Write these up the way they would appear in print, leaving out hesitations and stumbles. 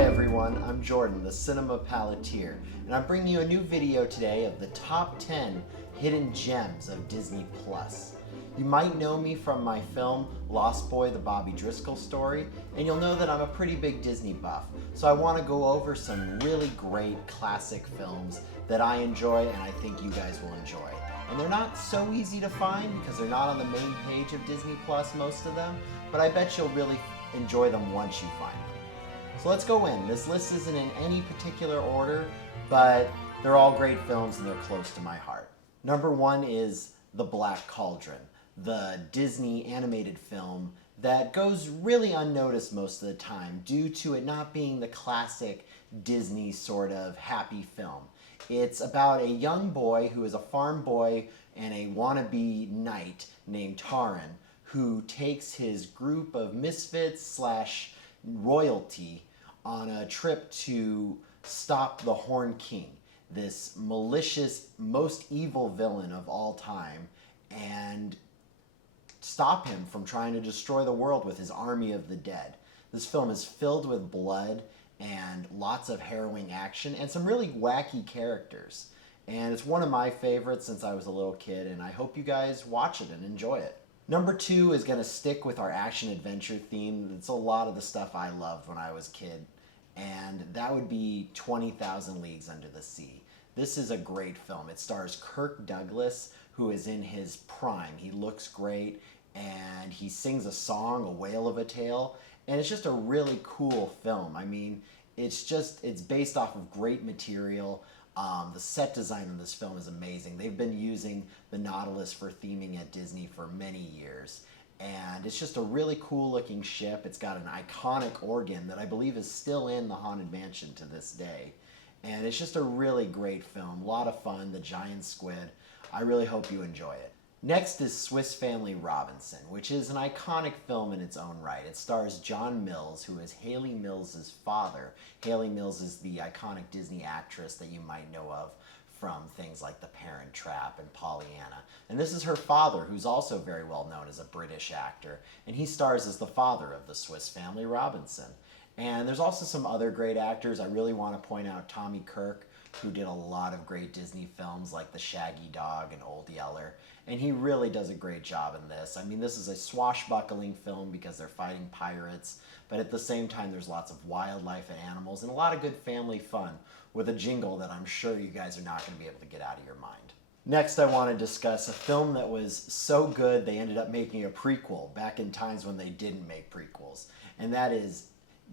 Hi everyone, I'm Jordan, the Cinema Paleteer, and I'm bringing you a new video today of the top 10 hidden gems of Disney+. You might know me from my film Lost Boy, the Bobby Driscoll story, and you'll know that I'm a pretty big Disney buff, so I want to go over some really great classic films that I enjoy and I think you guys will enjoy. And they're not so easy to find because they're not on the main page of Disney+, most of them, but I bet you'll really enjoy them once you find them. So let's go in. This list isn't in any particular order, but they're all great films and they're close to my heart. Number one is The Black Cauldron, the Disney animated film that goes really unnoticed most of the time due to it not being the classic Disney sort of happy film. It's about a young boy who is a farm boy and a wannabe knight named Tron who takes his group of misfits slash royalty on a trip to stop the Horned King, this malicious, most evil villain of all time, and stop him from trying to destroy the world with his army of the dead. This film is filled with blood and lots of harrowing action and some really wacky characters. And it's one of my favorites since I was a little kid, and I hope you guys watch it and enjoy it. Number two is going to stick with our action-adventure theme. It's a lot of the stuff I loved when I was a kid, and that would be 20,000 Leagues Under the Sea. This is a great film. It stars Kirk Douglas, who is in his prime. He looks great, and he sings a song, A Whale of a Tale, and it's just a really cool film. I mean, it's based off of great material. The set design in this film is amazing. They've been using the Nautilus for theming at Disney for many years. And it's just a really cool looking ship. It's got an iconic organ that I believe is still in the Haunted Mansion to this day. And it's just a really great film. A lot of fun, the giant squid. I really hope you enjoy it. Next is Swiss Family Robinson, which is an iconic film in its own right. It stars John Mills, who is Haley Mills' father. Haley Mills is the iconic Disney actress that you might know of from things like The Parent Trap and Pollyanna. And this is her father, who's also very well known as a British actor, and he stars as the father of the Swiss Family Robinson. And there's also some other great actors. I really want to point out Tommy Kirk, who did a lot of great Disney films like The Shaggy Dog and Old Yeller, and he really does a great job in this. I mean, this is a swashbuckling film because they're fighting pirates, but at the same time there's lots of wildlife and animals and a lot of good family fun with a jingle that I'm sure you guys are not going to be able to get out of your mind. Next, I want to discuss a film that was so good they ended up making a prequel back in times when they didn't make prequels, and that is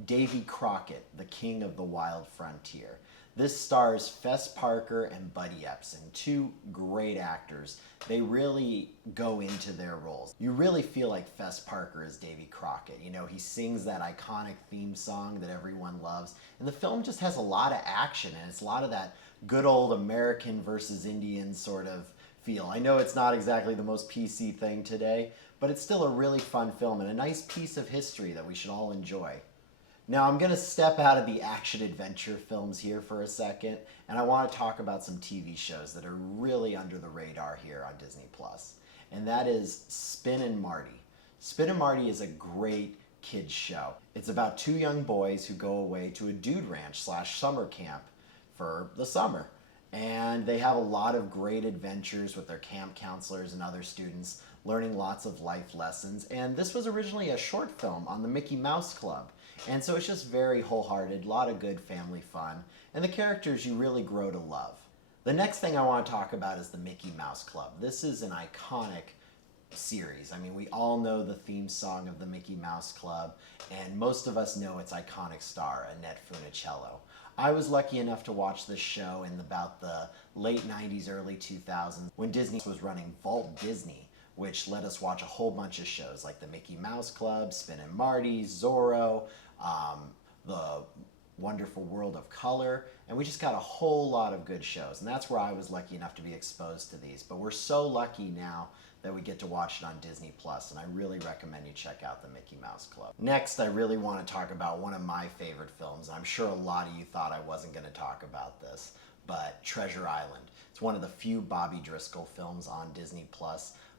Davy Crockett, the King of the Wild Frontier. This stars Fess Parker and Buddy Epson, two great actors. They really go into their roles. You really feel like Fess Parker is Davy Crockett. You know, he sings that iconic theme song that everyone loves. And the film just has a lot of action, and it's a lot of that good old American versus Indian sort of feel. I know it's not exactly the most PC thing today, but it's still a really fun film and a nice piece of history that we should all enjoy. Now I'm going to step out of the action-adventure films here for a second, and I want to talk about some TV shows that are really under the radar here on Disney+. And that is Spin and Marty. Spin and Marty is a great kids show. It's about two young boys who go away to a dude ranch / summer camp for the summer. And they have a lot of great adventures with their camp counselors and other students, learning lots of life lessons. And this was originally a short film on the Mickey Mouse Club. And so it's just very wholehearted, a lot of good family fun, and the characters you really grow to love. The next thing I want to talk about is the Mickey Mouse Club. This is an iconic series. I mean, we all know the theme song of the Mickey Mouse Club, and most of us know its iconic star, Annette Funicello. I was lucky enough to watch this show in about the late 90s, early 2000s, when Disney was running Vault Disney, which let us watch a whole bunch of shows like the Mickey Mouse Club, Spin and Marty, Zorro, The Wonderful World of Color, and we just got a whole lot of good shows, and that's where I was lucky enough to be exposed to these. But we're so lucky now that we get to watch it on Disney+, and I really recommend you check out the Mickey Mouse Club. Next, I really want to talk about one of my favorite films. I'm sure a lot of you thought I wasn't going to talk about this, but Treasure Island. It's one of the few Bobby Driscoll films on Disney+,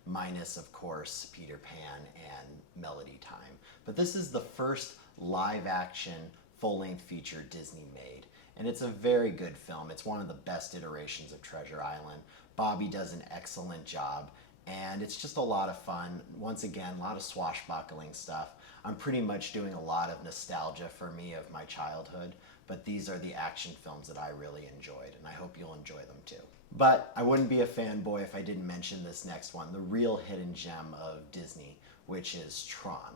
minus, of course, Peter Pan and Melody Time. But this is the first live-action full-length feature Disney made. And it's a very good film. It's one of the best iterations of Treasure Island. Bobby does an excellent job, and it's just a lot of fun. Once again, a lot of swashbuckling stuff. I'm pretty much doing a lot of nostalgia for me of my childhood, but these are the action films that I really enjoyed, and I hope you'll enjoy them too. But I wouldn't be a fanboy if I didn't mention this next one, the real hidden gem of Disney, which is Tron.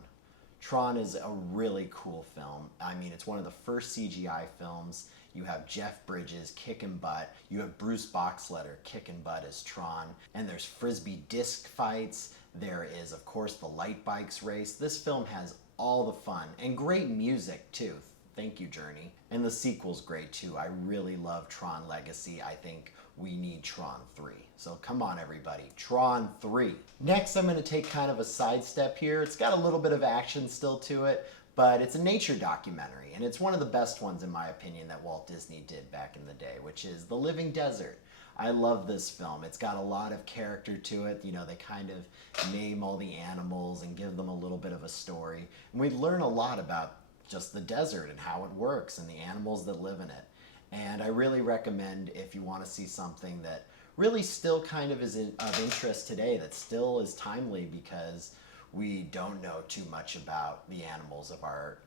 Tron is a really cool film. I mean, it's one of the first CGI films. You have Jeff Bridges kicking butt. You have Bruce Boxleitner kicking butt as Tron. And there's Frisbee disc fights. There is, of course, the light bikes race. This film has all the fun and great music, too. Thank you, Journey. And the sequel's great, too. I really love Tron Legacy. I think we need Tron 3. So come on, everybody. Tron 3. Next, I'm going to take kind of a sidestep here. It's got a little bit of action still to it, but it's a nature documentary, and it's one of the best ones, in my opinion, that Walt Disney did back in the day, which is The Living Desert. I love this film. It's got a lot of character to it. You know, they kind of name all the animals and give them a little bit of a story. And we learn a lot about just the desert and how it works and the animals that live in it. And I really recommend, if you want to see something that really still kind of is of interest today, that still is timely because we don't know too much about the animals of our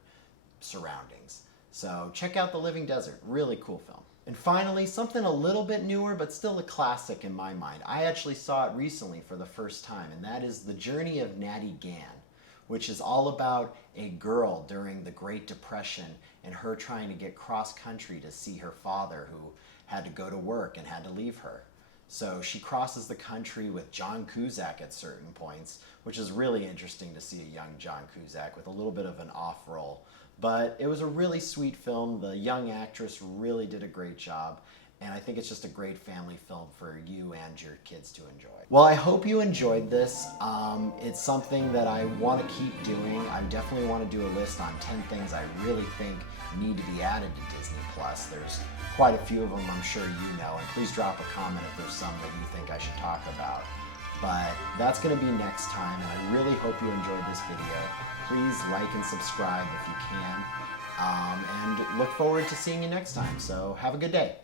surroundings. So check out The Living Desert. Really cool film. And finally, something a little bit newer, but still a classic in my mind. I actually saw it recently for the first time, and that is The Journey of Natty Gann, which is all about a girl during the Great Depression and her trying to get cross-country to see her father, who had to go to work and had to leave her. So she crosses the country with John Cusack at certain points, which is really interesting to see a young John Cusack with a little bit of an off role. But it was a really sweet film. The young actress really did a great job. And I think it's just a great family film for you and your kids to enjoy. Well, I hope you enjoyed this. It's something that I want to keep doing. I definitely want to do a list on 10 things I really think need to be added to Disney Plus. There's quite a few of them I'm sure you know, and please drop a comment if there's some that you think I should talk about. But that's going to be next time, and I really hope you enjoyed this video. Please like and subscribe if you can, and look forward to seeing you next time. So have a good day.